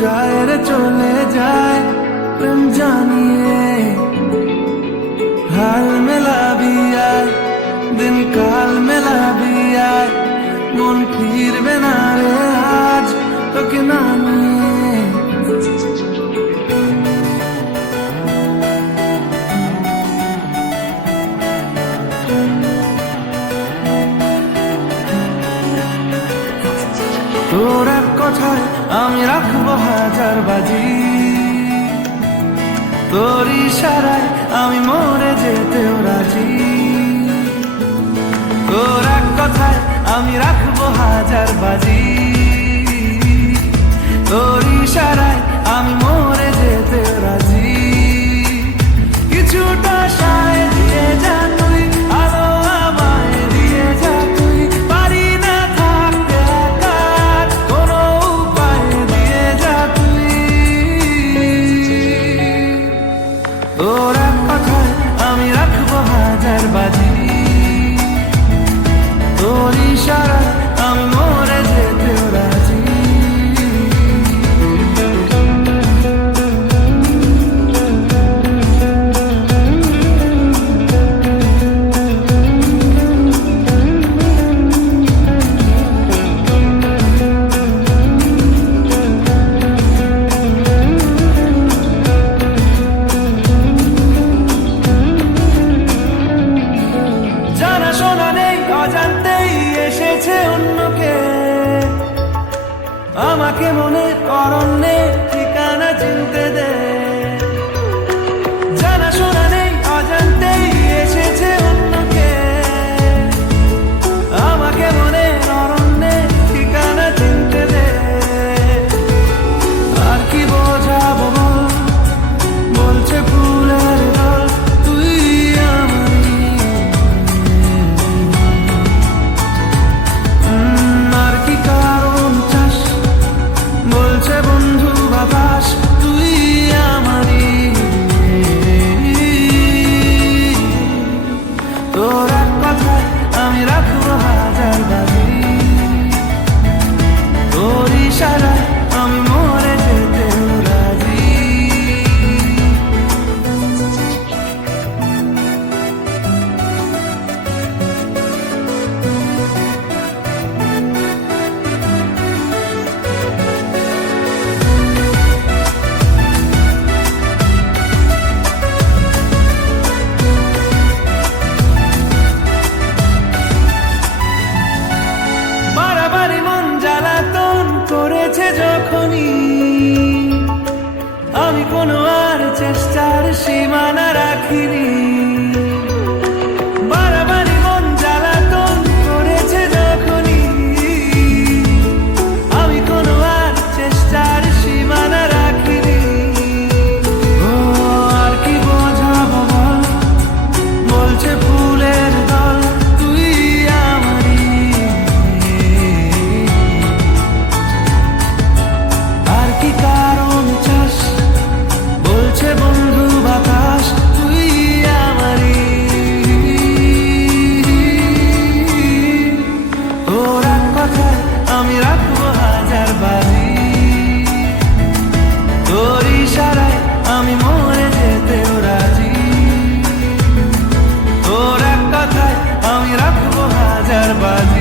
যায় রে চলে যায় প্রেম জানিয়ে, हाल मिला भी आए दिन काल मिला भी आए मन फिर बिना रे आज तो के नानिए। তোর এক কথায় আমি রাখবো হাজার বাজি, তোর ইশারায় আমি মরে যেতেও রাজি। তোর এক কথায় আমি রাখবো হাজার বাজি, তোর ইশারায় আমি মরে যেতেও রাজি। কিছুটা সায় দিয়ে যা তুই, আলো আমায় দিয়ে যা তুই, পারি না থাকতে একা কোনো উপায় দিয়ে যা তুই। তোর এক কথায় আমি রাখবো হাজার বাজি, তোর ইশারায় আমি মরে যেতেও রাজি। জানা শোনা নেই অজান্তেই এসেছে অন্যকে, আমাকে মনে অরণ্যে ঠিকানা চিনতে দে। জানা শোনা নেই অজান্তেই এসেছে অন্যকে, আমাকে মনে অরণ্যে ঠিকানা চিনতে দে। আর কি বোঝাবো বল, বলছে ফুলের দল তুই আমারই। আর কি কারণ চাস, বলছে বন্ধু বাতাস তুই আমারই। তোর এক কথায় আমি রাখবো হাজার বাজি, তোর ইশারায় আমি মরে যেতেও রাজি। বাড়াবাড়ি মন জ্বালাতন করেছে যখনই, আমি কোনো আর চেষ্টার সীমানা রাখিনি। বাড়াবাড়ি মন জ্বালাতন করেছে যখনই, আমি কোনো আর চেষ্টার সীমানা রাখিনি। ও আর কি বোঝাবো বল, বলছে ফুলের দল তুই আমারই। আর কি কারণ চাস, বলছে বন্ধু বাতাস তুই আমারই। তোর এক কথায় আমি রাখবো হাজার বাজি, তোর ইশারায় আমি মরে যেতেও রাজি। তোর এক কথায় আমি রাখবো হাজার বাজি।